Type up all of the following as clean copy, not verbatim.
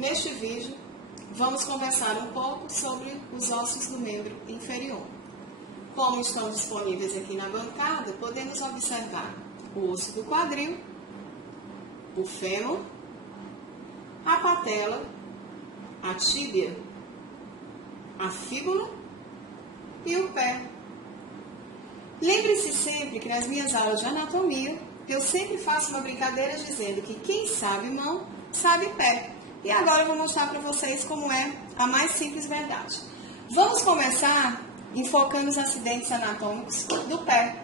Neste vídeo, vamos conversar um pouco sobre os ossos do membro inferior. Como estão disponíveis aqui na bancada, podemos observar o osso do quadril, o fêmur, a patela, a tíbia, a fíbula e o pé. Lembre-se sempre que nas minhas aulas de anatomia, eu sempre faço uma brincadeira dizendo que quem sabe mão, sabe pé. E agora eu vou mostrar para vocês como é a mais simples verdade. Vamos começar enfocando os acidentes anatômicos do pé.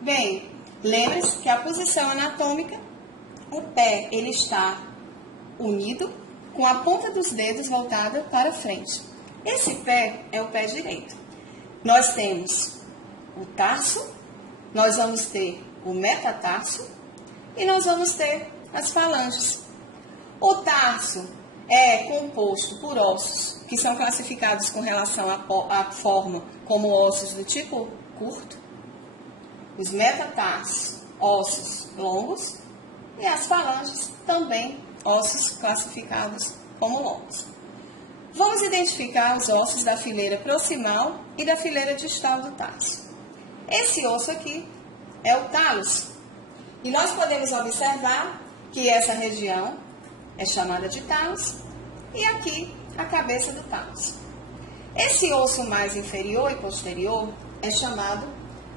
Bem, lembre-se que a posição anatômica, o pé ele está unido com a ponta dos dedos voltada para frente. Esse pé é o pé direito. Nós temos o tarso, nós vamos ter o metatarso e nós vamos ter as falanges. O tarso é composto por ossos que são classificados com relação à forma como ossos do tipo curto, os metatarsos, ossos longos, e as falanges também ossos classificados como longos. Vamos identificar os ossos da fileira proximal e da fileira distal do tarso. Esse osso aqui é o talos, e nós podemos observar que essa região é chamada de talos, e aqui a cabeça do talos. Esse osso mais inferior e posterior é chamado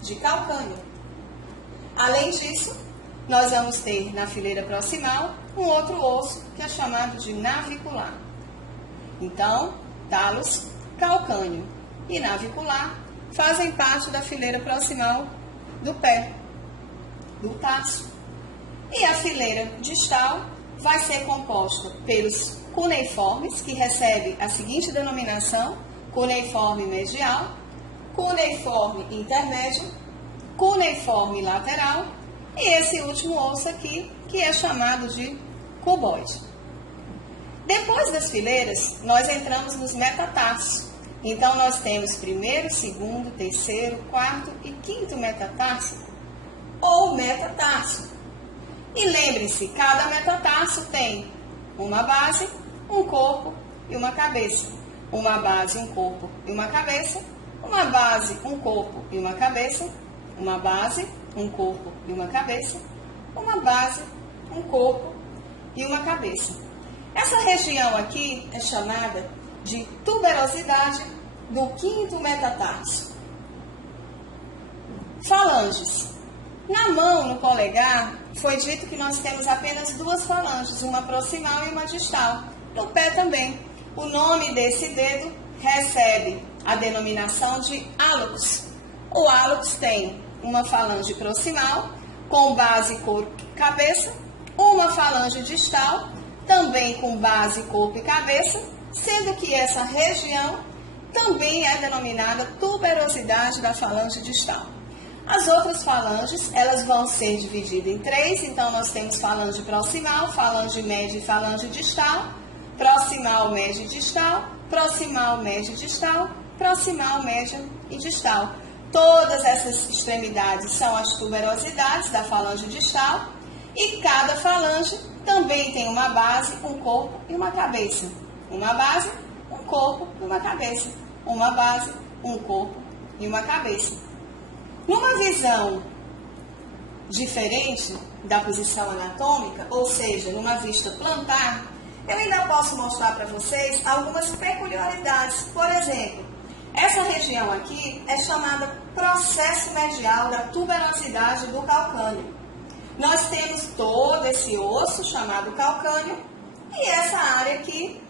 de calcâneo. Além disso, nós vamos ter na fileira proximal um outro osso que é chamado de navicular. Então, talos, calcâneo e navicular fazem parte da fileira proximal do pé, do tarso. E a fileira distal vai ser composta pelos cuneiformes, que recebe a seguinte denominação: cuneiforme medial, cuneiforme intermédio, cuneiforme lateral e esse último osso aqui, que é chamado de cuboide. Depois das fileiras, nós entramos nos metatarsos. Então, nós temos primeiro, segundo, terceiro, quarto e quinto metatarso, ou metatarso. E lembre-se, cada metatarso tem uma base, um corpo e uma cabeça. Uma base, um corpo e uma cabeça. Uma base, um corpo e uma cabeça. Uma base, um corpo e uma cabeça. Uma base, um corpo e uma cabeça. Essa região aqui é chamada de tuberosidade do quinto metatarso. Falanges. Na mão, no polegar, foi dito que nós temos apenas duas falanges, uma proximal e uma distal. No pé também. O nome desse dedo recebe a denominação de hálux. O hálux tem uma falange proximal, com base, corpo e cabeça, uma falange distal, também com base, corpo e cabeça, sendo que essa região também é denominada tuberosidade da falange distal. As outras falanges, elas vão ser divididas em três, então nós temos falange proximal, falange média e falange distal, proximal, média e distal, proximal, média e distal, proximal, média e distal. Todas essas extremidades são as tuberosidades da falange distal e cada falange também tem uma base, um corpo e uma cabeça. Uma base, um corpo e uma cabeça. Uma base, um corpo e uma cabeça. Numa visão diferente da posição anatômica, ou seja, numa vista plantar, eu ainda posso mostrar para vocês algumas peculiaridades. Por exemplo, essa região aqui é chamada processo medial da tuberosidade do calcâneo. Nós temos todo esse osso chamado calcâneo e essa área aqui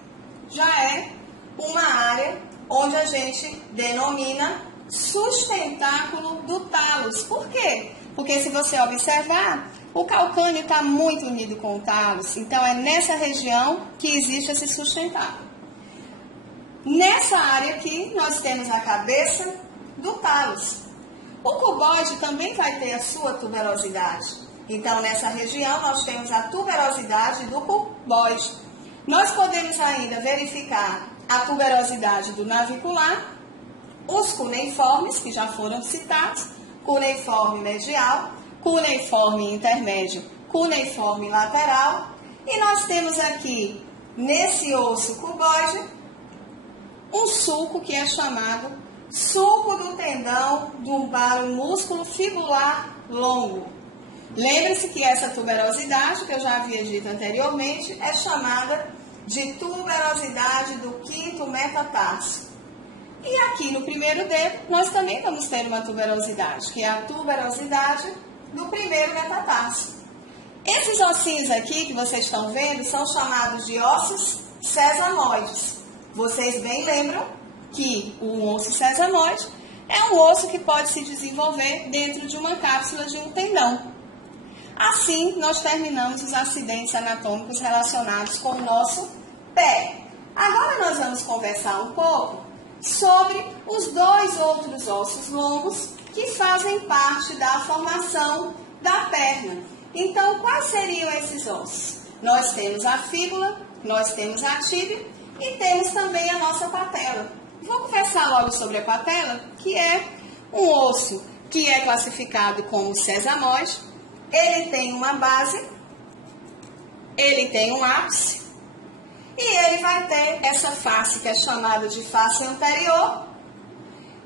já é uma área onde a gente denomina sustentáculo do talos. Por quê? Porque se você observar, o calcâneo está muito unido com o talos, então é nessa região que existe esse sustentáculo. Nessa área aqui, nós temos a cabeça do talos. O cuboide também vai ter a sua tuberosidade. Então, nessa região, nós temos a tuberosidade do cuboide. Nós podemos ainda verificar a tuberosidade do navicular, os cuneiformes, que já foram citados, cuneiforme medial, cuneiforme intermédio, cuneiforme lateral, e nós temos aqui nesse osso cuboide, um sulco que é chamado sulco do tendão do músculo fibular longo. Lembre-se que essa tuberosidade, que eu já havia dito anteriormente, é chamada de tuberosidade do quinto metatarso. E aqui no primeiro dedo, nós também vamos ter uma tuberosidade, que é a tuberosidade do primeiro metatarso. Esses ossinhos aqui que vocês estão vendo são chamados de ossos sesamoides. Vocês bem lembram que o osso sesamoide é um osso que pode se desenvolver dentro de uma cápsula de um tendão. Assim, nós terminamos os acidentes anatômicos relacionados com o nosso pé. Agora nós vamos conversar um pouco sobre os dois outros ossos longos que fazem parte da formação da perna. Então, quais seriam esses ossos? Nós temos a fíbula, nós temos a tíbia e temos também a nossa patela. Vou conversar logo sobre a patela, que é um osso que é classificado como sesamoide. Ele tem uma base, ele tem um ápice e ele vai ter essa face que é chamada de face anterior.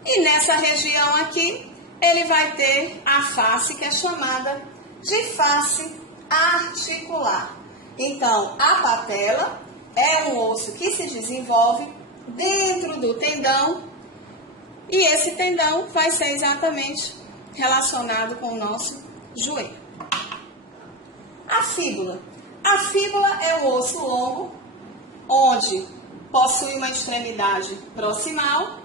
E nessa região aqui, ele vai ter a face que é chamada de face articular. Então, a patela é um osso que se desenvolve dentro do tendão e esse tendão vai ser exatamente relacionado com o nosso joelho. A fíbula. A fíbula é um osso longo onde possui uma extremidade proximal,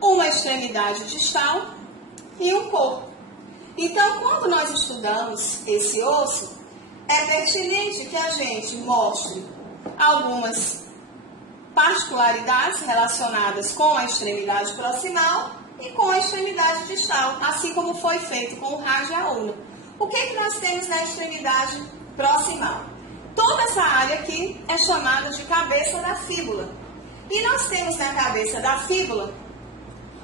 uma extremidade distal e um corpo. Então, quando nós estudamos esse osso, é pertinente que a gente mostre algumas particularidades relacionadas com a extremidade proximal e com a extremidade distal, assim como foi feito com o rádio e a ulna. O que nós temos na extremidade proximal? Toda essa área aqui é chamada de cabeça da fíbula. E nós temos na cabeça da fíbula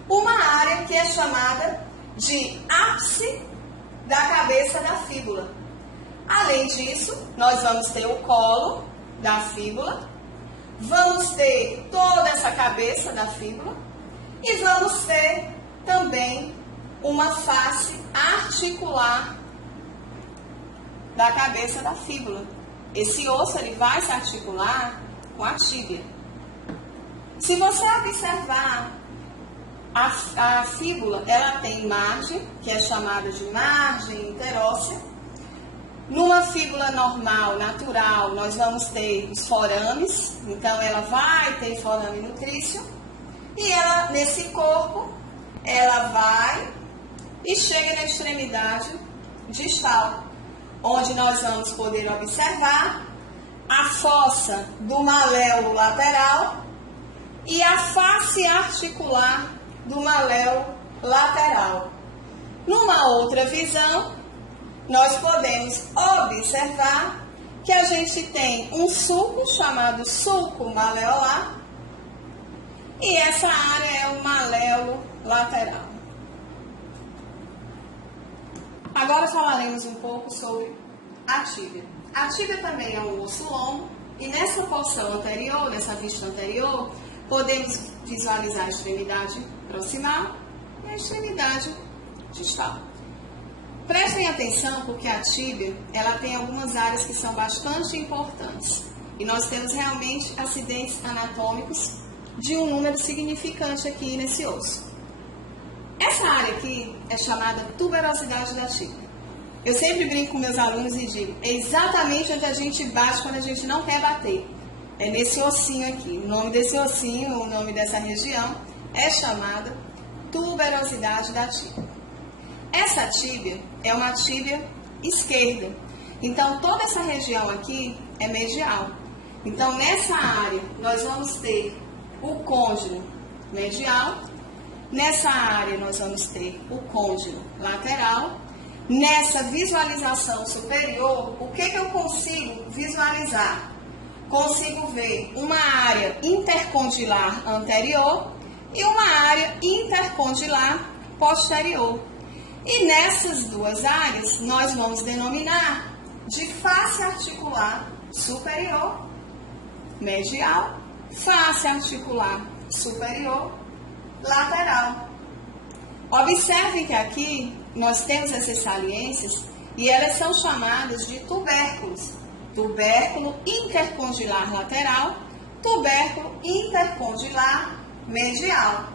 uma área que é chamada de ápice da cabeça da fíbula. Além disso, nós vamos ter o colo da fíbula, vamos ter toda essa cabeça da fíbula e vamos ter também uma face articular da cabeça da fíbula. Esse osso ele vai se articular com a tíbia. Se você observar, a fíbula ela tem margem, que é chamada de margem interóssea. Numa fíbula normal, natural, nós vamos ter os forames, então ela vai ter forame nutrício. E ela, nesse corpo, ela vai e chega na extremidade distal, onde nós vamos poder observar a fossa do maléolo lateral e a face articular do maléolo lateral. Numa outra visão, nós podemos observar que a gente tem um sulco chamado sulco maleolar e essa área é o maléolo lateral. Agora falaremos um pouco sobre a tíbia. A tíbia também é um osso longo e nessa porção anterior, nessa vista anterior, podemos visualizar a extremidade proximal e a extremidade distal. Prestem atenção porque a tíbia ela tem algumas áreas que são bastante importantes e nós temos realmente acidentes anatômicos de um número significante aqui nesse osso. Essa área aqui é chamada tuberosidade da tíbia. Eu sempre brinco com meus alunos e digo, é exatamente onde a gente bate quando a gente não quer bater. É nesse ossinho aqui. O nome desse ossinho, o nome dessa região é chamada tuberosidade da tíbia. Essa tíbia é uma tíbia esquerda. Então, toda essa região aqui é medial. Então, nessa área, nós vamos ter o côndilo medial. Nessa área, nós vamos ter o côndilo lateral. Nessa visualização superior, o que eu consigo visualizar? Consigo ver uma área intercondilar anterior e uma área intercondilar posterior. E nessas duas áreas, nós vamos denominar de face articular superior medial, face articular superior, lateral. Observem que aqui nós temos essas saliências e elas são chamadas de tubérculos. Tubérculo intercondilar lateral, tubérculo intercondilar medial.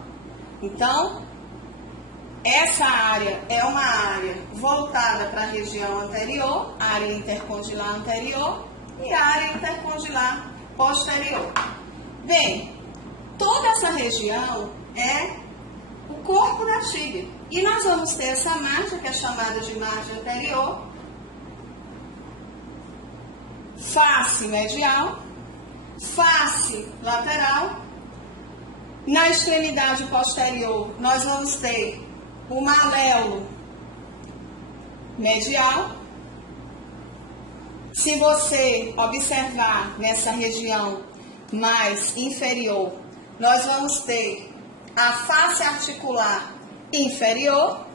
Então, essa área é uma área voltada para a região anterior, área intercondilar anterior e área intercondilar posterior. Bem, toda essa região é o corpo da tíbia. E nós vamos ter essa margem, que é chamada de margem anterior, face medial, face lateral. Na extremidade posterior, nós vamos ter o maléolo medial. Se você observar nessa região mais inferior, nós vamos ter a face articular inferior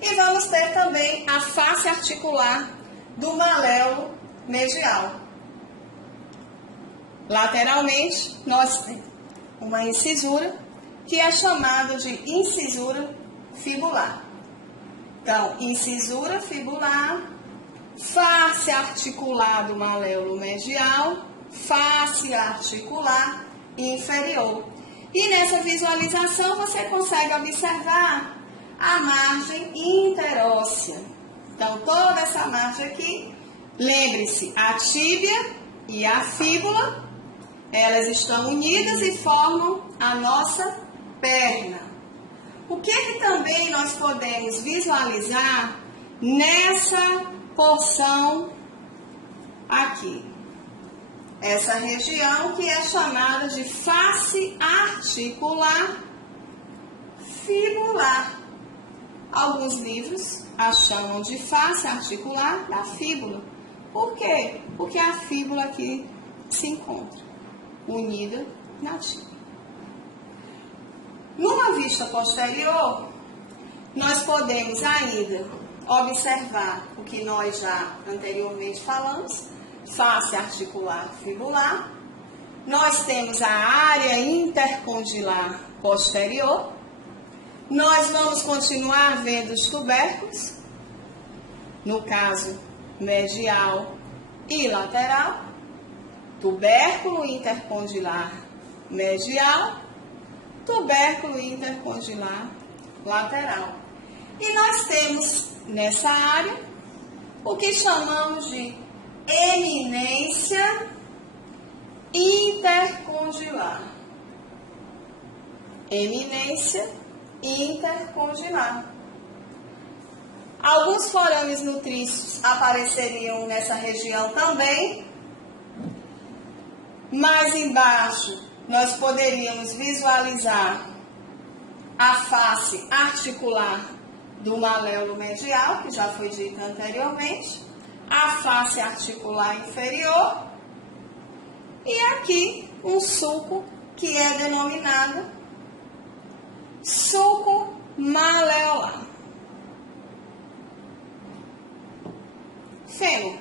e vamos ter também a face articular do maléolo medial. Lateralmente, nós temos uma incisura que é chamada de incisura fibular. Então, incisura fibular, face articular do maléolo medial, face articular inferior. E nessa visualização você consegue observar a margem interóssea. Então, toda essa margem aqui, lembre-se, a tíbia e a fíbula, elas estão unidas e formam a nossa perna. O que também nós podemos visualizar nessa porção aqui? Essa região que é chamada de face articular fibular. Alguns livros a chamam de face articular da fíbula. Por quê? Porque a fíbula aqui se encontra unida na tíbia. Numa vista posterior, nós podemos ainda observar o que nós já anteriormente falamos, face articular fibular. Nós temos a área intercondilar posterior. Nós vamos continuar vendo os tubérculos, no caso medial e lateral. Tubérculo intercondilar medial, tubérculo intercondilar lateral. E nós temos nessa área o que chamamos de eminência intercondilar. Eminência intercondilar. Alguns forames nutrícios apareceriam nessa região também. Mais embaixo, nós poderíamos visualizar a face articular do maléolo medial, que já foi dita anteriormente, a face articular inferior e aqui um sulco que é denominado sulco maleolar. Fêmur.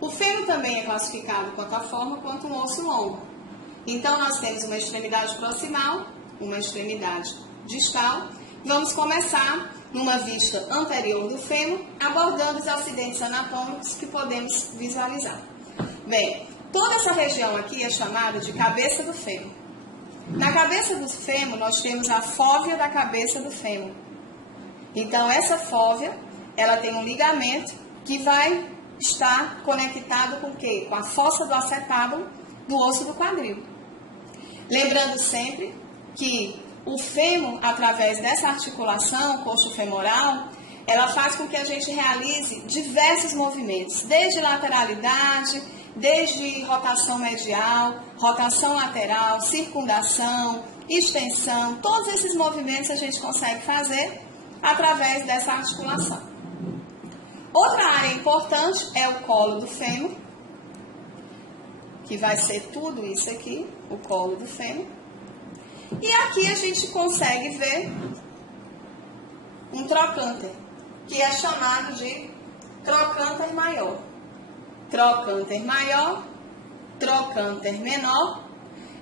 O fêmur também é classificado quanto à forma quanto um osso longo. Então, nós temos uma extremidade proximal, uma extremidade distal. Vamos começar numa vista anterior do fêmur, abordando os acidentes anatômicos que podemos visualizar. Bem, toda essa região aqui é chamada de cabeça do fêmur. Na cabeça do fêmur, nós temos a fóvea da cabeça do fêmur. Então, essa fóvea, ela tem um ligamento que vai estar conectado com o quê? Com a fossa do acetábulo do osso do quadril. Lembrando sempre que o fêmur, através dessa articulação coxo-femoral, ela faz com que a gente realize diversos movimentos, desde lateralidade, desde rotação medial, rotação lateral, circundação, extensão, todos esses movimentos a gente consegue fazer através dessa articulação. Outra área importante é o colo do fêmur, que vai ser tudo isso aqui, o colo do fêmur. E aqui a gente consegue ver um trocânter, que é chamado de trocânter maior. Trocânter maior trocânter menor.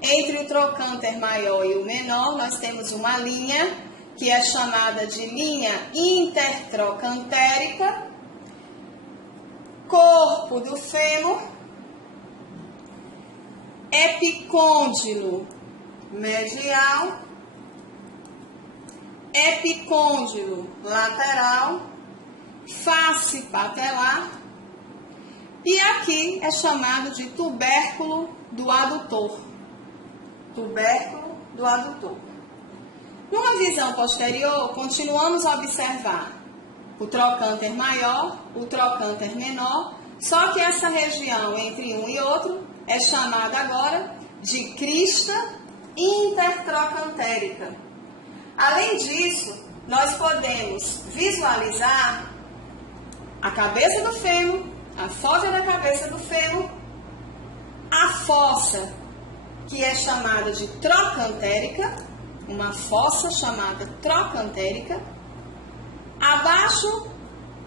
Entre o trocânter maior e o menor, nós temos uma linha que é chamada de linha intertrocantérica. Corpo do fêmur, epicôndilo medial, epicôndilo lateral, face patelar, e aqui é chamado de tubérculo do adutor. Tubérculo do adutor. Numa visão posterior, continuamos a observar o trocânter maior, o trocânter menor, só que essa região entre um e outro é chamada agora de crista intertrocantérica. Além disso, nós podemos visualizar a cabeça do fêmur, a fossa da cabeça do fêmur, a fossa que é chamada de trocantérica, uma fossa chamada trocantérica. Abaixo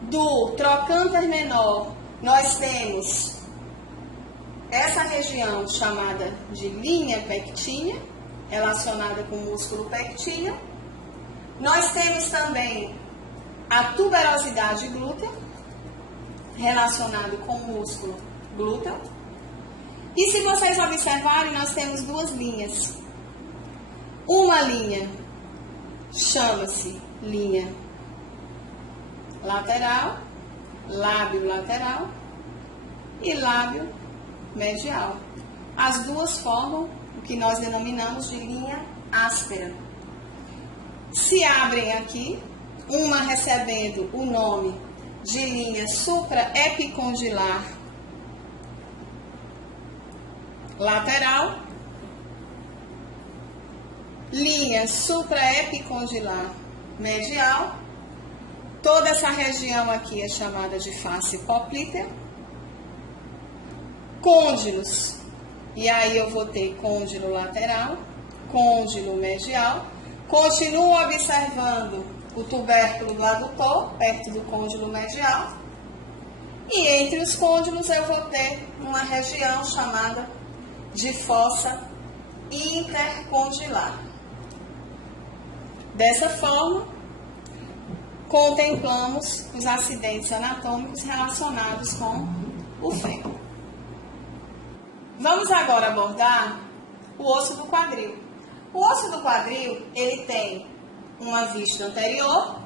do trocânter menor, nós temos essa região chamada de linha pectínea, relacionada com o músculo pectíneo. Nós temos também a tuberosidade glútea, relacionado com o músculo glúteo. E se vocês observarem, nós temos duas linhas. Uma linha chama-se linha lateral, lábio lateral e lábio medial. As duas formam o que nós denominamos de linha áspera. Se abrem aqui, uma recebendo o nome de linha supraepicondilar lateral, linha supraepicondilar medial. Toda essa região aqui é chamada de face poplítea. Côndilos, e aí eu vou ter côndilo lateral, côndilo medial. Continuo observando o tubérculo do adutor, perto do côndilo medial. E entre os côndilos eu vou ter uma região chamada de fossa intercondilar. Dessa forma, contemplamos os acidentes anatômicos relacionados com o fêmur. Vamos agora abordar o osso do quadril. O osso do quadril, ele tem uma vista anterior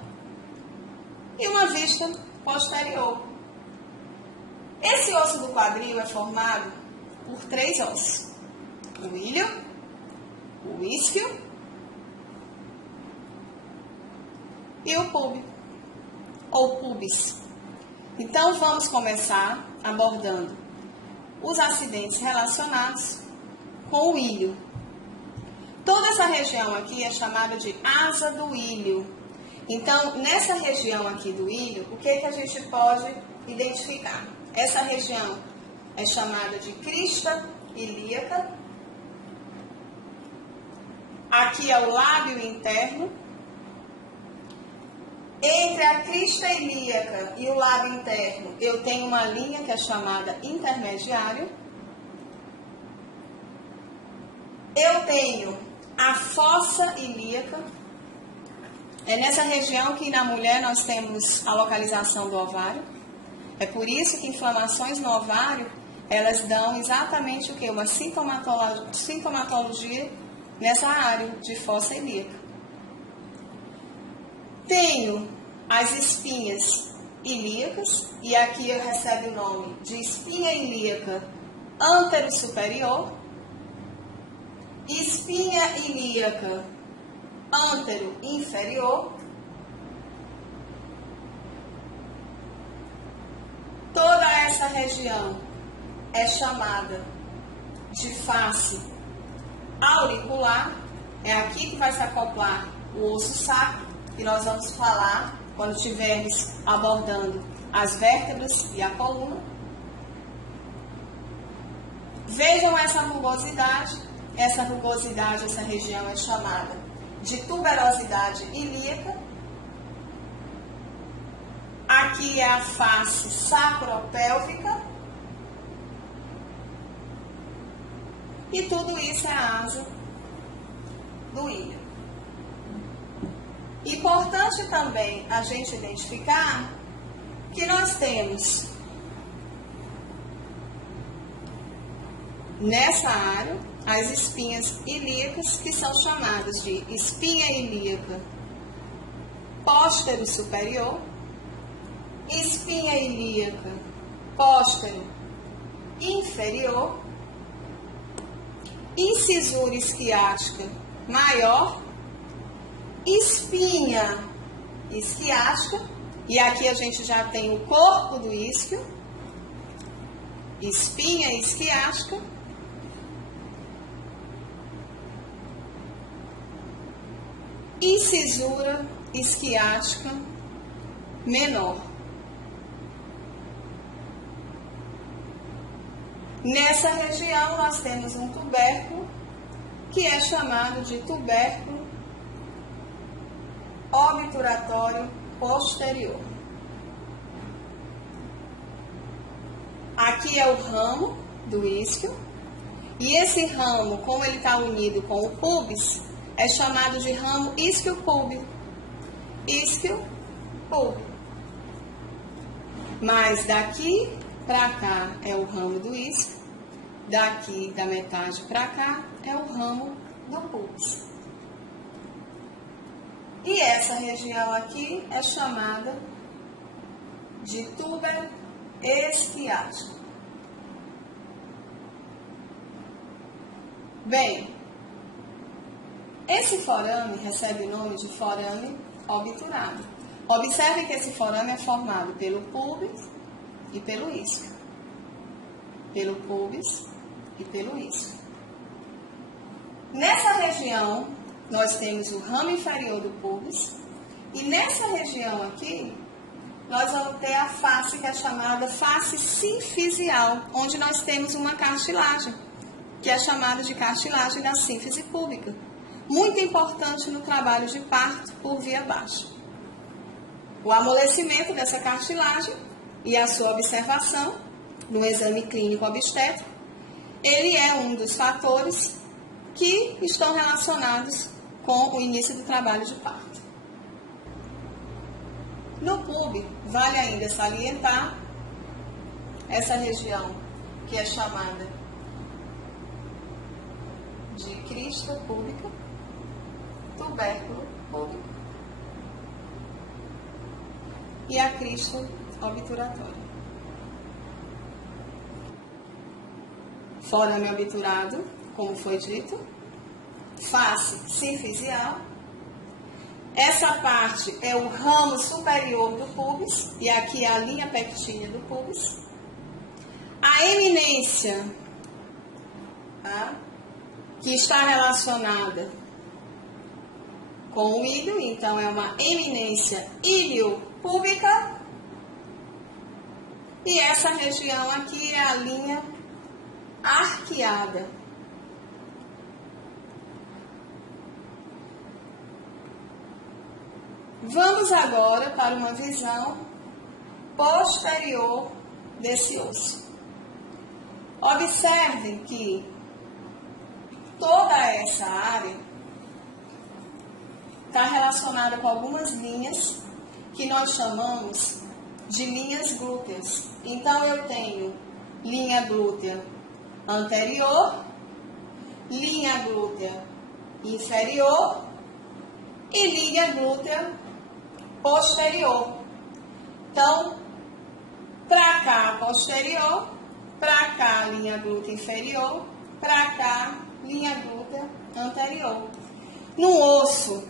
e uma vista posterior. Esse osso do quadril é formado por três ossos: o ilho, o isquio e o púbio, ou pubis. Então, vamos começar abordando os acidentes relacionados com o ilho. Toda essa região aqui é chamada de asa do ilho. Então, nessa região aqui do ilho, o que a gente pode identificar? Essa região é chamada de crista ilíaca. Aqui é o lábio interno. Entre a crista ilíaca e o lábio interno, eu tenho uma linha que é chamada intermediário. Eu tenho a fossa ilíaca. É nessa região que na mulher nós temos a localização do ovário. É por isso que inflamações no ovário, elas dão exatamente o que? Uma sintomatologia nessa área de fossa ilíaca. Tenho as espinhas ilíacas, e aqui eu recebo o nome de espinha ilíaca antero-superior, espinha ilíaca antero-inferior. Toda essa região é chamada de face auricular. É aqui que vai se acoplar o osso sacro, que nós vamos falar quando estivermos abordando as vértebras e a coluna. Vejam essa rugosidade. Essa rugosidade, essa região é chamada de tuberosidade ilíaca. Aqui é a face sacropélvica. E tudo isso é a asa do ilho. Importante também a gente identificar que nós temos nessa área as espinhas ilíacas, que são chamadas de espinha ilíaca póstero superior, espinha ilíaca póstero inferior, incisura isquiática maior, espinha isquiática, e aqui a gente já tem o corpo do isquio, espinha isquiática, incisura isquiática menor. Nessa região nós temos um tubérculo que é chamado de tubérculo obturatório posterior. Aqui é o ramo do isquio, e esse ramo, como ele está unido com o pubis, é chamado de ramo isquio-púbico. Isquio-púbico. Mas daqui para cá é o ramo do isquio, daqui da metade para cá é o ramo do pubis. E essa região aqui é chamada de túber esquiático. Bem, esse forame recebe o nome de forame obturado. Observe que esse forame é formado pelo pubis e pelo isquio. Pelo pubis e pelo isquio. Nessa região, nós temos o ramo inferior do pubis, e nessa região aqui, nós vamos ter a face que é chamada face sinfisial, onde nós temos uma cartilagem, que é chamada de cartilagem da sínfise púbica. Muito importante no trabalho de parto por via baixa. O amolecimento dessa cartilagem e a sua observação no exame clínico obstétrico, ele é um dos fatores que estão relacionados com o início do trabalho de parto. No púbico, vale ainda salientar essa região que é chamada de crista púbica, tubérculo púbico e a crista obturatória. Forame obturado, como foi dito, face sinfisial. Essa parte é o ramo superior do pubis, e aqui é a linha pectínea do pubis. A eminência, tá, que está relacionada com o ilho, então é uma eminência ilio-púbica. E essa região aqui é a linha arqueada. Vamos agora para uma visão posterior desse osso. Observem que toda essa área está relacionada com algumas linhas que nós chamamos de linhas glúteas. Então, eu tenho linha glútea anterior, linha glútea inferior e linha glútea posterior. Então, para cá posterior, para cá linha glútea inferior, para cá linha glútea anterior. No osso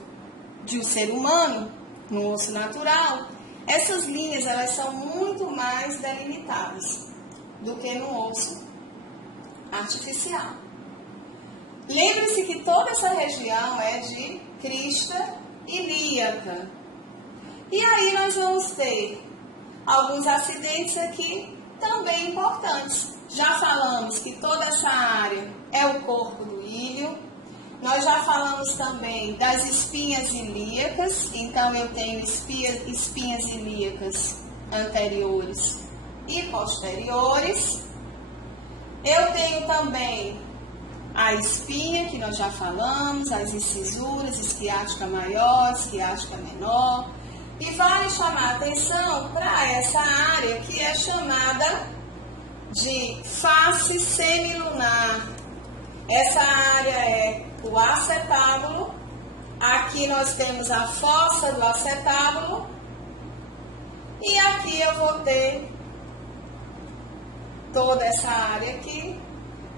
de um ser humano, no osso natural, essas linhas elas são muito mais delimitadas do que no osso artificial. Lembre-se que toda essa região é de crista ilíaca. E aí nós vamos ter alguns acidentes aqui também importantes. Já falamos que toda essa área é o corpo do ilho. Nós já falamos também das espinhas ilíacas. Então, eu tenho espinhas ilíacas anteriores e posteriores. Eu tenho também a espinha, que nós já falamos, as incisuras, esquiática maior, esquiática menor. E vale chamar a atenção para essa área que é chamada de face semilunar. Essa área é o acetábulo. Aqui nós temos a fossa do acetábulo. E aqui eu vou ter toda essa área aqui,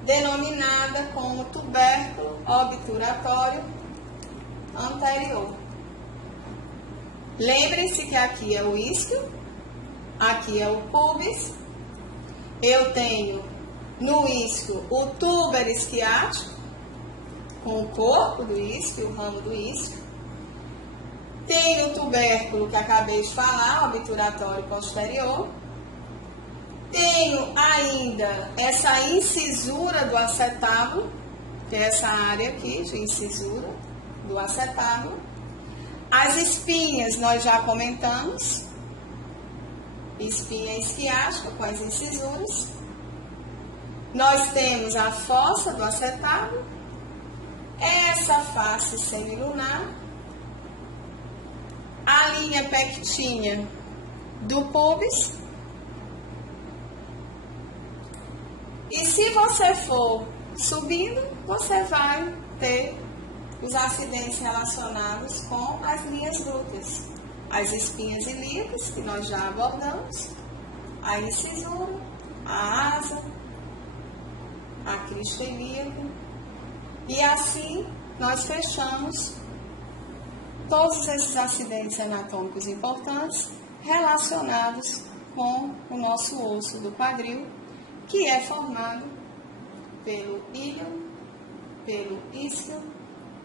denominada como tubérculo obturatório anterior. Lembrem-se que aqui é o isquio, aqui é o pubis. Eu tenho no isquio o túber isquiático, com o corpo do isquio, o ramo do isquio. Tenho o tubérculo que acabei de falar, obturatório posterior. Tenho ainda essa incisura do acetábulo, que é essa área aqui de incisura do acetábulo. As espinhas nós já comentamos, espinha esquiática com as incisuras. Nós temos a fossa do acetábulo, essa face semilunar, a linha pectínea do pubis. E se você for subindo, você vai ter os acidentes relacionados com as linhas glúteas. As espinhas ilíacas, que nós já abordamos, a incisura, a asa, a crista ilíaca. E assim nós fechamos todos esses acidentes anatômicos importantes relacionados com o nosso osso do quadril, que é formado pelo íleo, pelo isquio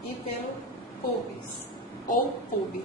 e pelo pubis, ou pub.